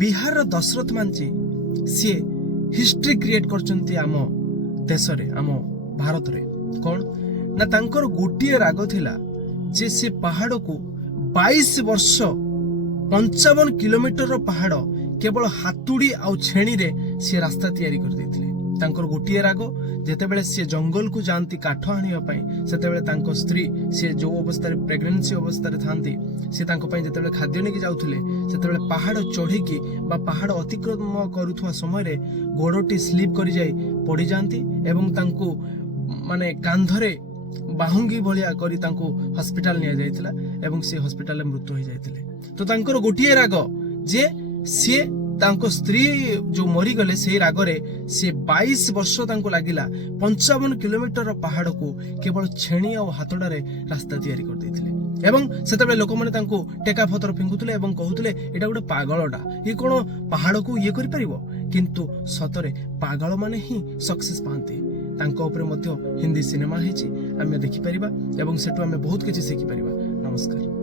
ବିହାରର ଦଶରଥ ମାଂଝୀ ସିଏ history create କରିଛନ୍ତି ଆମ ଦେଶରେ, ଆମ ଭାରତରେ। କ'ଣ ନା ତାଙ୍କର ଗୋଟିଏ ରାଗ ଥିଲା ଯେ ସେ ପାହାଡ଼କୁ 22 ବର୍ଷ 55 କିଲୋମିଟରର ପାହାଡ଼ କେବଳ ହାତୁଡ଼ି ଆଉ ଛେଣିରେ ସେ ରାସ୍ତା ତିଆରି କରିଦେଇଥିଲେ। ତାଙ୍କର ଗୋଟିଏ ରାଗ, ଯେତେବେଳେ ସେ ଜଙ୍ଗଲକୁ ଯାଆନ୍ତି କାଠ ଆଣିବା ପାଇଁ, ସେତେବେଳେ ତାଙ୍କ ସ୍ତ୍ରୀ ସେ ଯେଉଁ ଅବସ୍ଥାରେ ପ୍ରେଗନେନ୍ସି ଅବସ୍ଥାରେ ଥାନ୍ତି, ସେ ତାଙ୍କ ପାଇଁ ଯେତେବେଳେ ଖାଦ୍ୟ ନେଇକି ଯାଉଥିଲେ, ସେତେବେଳେ ପାହାଡ଼ ଚଢ଼ିକି ବା ପାହାଡ଼ ଅତିକ୍ରମ କରୁଥିବା ସମୟରେ ଗୋଡ଼ଟି ସ୍ଲିପ୍ କରିଯାଇ ପଡ଼ିଯାଆନ୍ତି ଏବଂ ତାଙ୍କୁ ମାନେ କାନ୍ଧରେ ବାହୁଙ୍ଗି ଭଳିଆ କରି ତାଙ୍କୁ ହସ୍ପିଟାଲ ନିଆଯାଇଥିଲା ଏବଂ ସେ ହସ୍ପିଟାଲରେ ମୃତ୍ୟୁ ହୋଇଯାଇଥିଲେ। ତ ତାଙ୍କର ଗୋଟିଏ ରାଗ ଯେ ସିଏ ତାଙ୍କ ସ୍ତ୍ରୀ ଯୋଉ ମରିଗଲେ, ସେଇ ରାଗରେ ସେ 22 ବର୍ଷ ତାଙ୍କୁ ଲାଗିଲା 55 କିଲୋମିଟର ପାହାଡ଼କୁ କେବଳ ଛେଣି ଆଉ ହାତୁଡ଼ାରେ ରାସ୍ତା ତିଆରି କରିଦେଇଥିଲେ। ଏବଂ ସେତେବେଳେ ଲୋକମାନେ ତାଙ୍କୁ ଟେକା ପଥର ଫିଙ୍ଗୁଥିଲେ ଏବଂ କହୁଥିଲେ ଏଇଟା ଗୋଟେ ପାଗଳଟା, ଇଏ କ'ଣ ପାହାଡ଼କୁ ଇଏ କରିପାରିବ? କିନ୍ତୁ ସତରେ ପାଗଳମାନେ ହିଁ ସକ୍ସେସ୍ ପାଆନ୍ତି। ତାଙ୍କ ଉପରେ ମଧ୍ୟ ହିନ୍ଦୀ ସିନେମା ହେଇଛି, ଆମେ ଦେଖିପାରିବା ଏବଂ ସେଠୁ ଆମେ ବହୁତ କିଛି ଶିଖିପାରିବା। ନମସ୍କାର।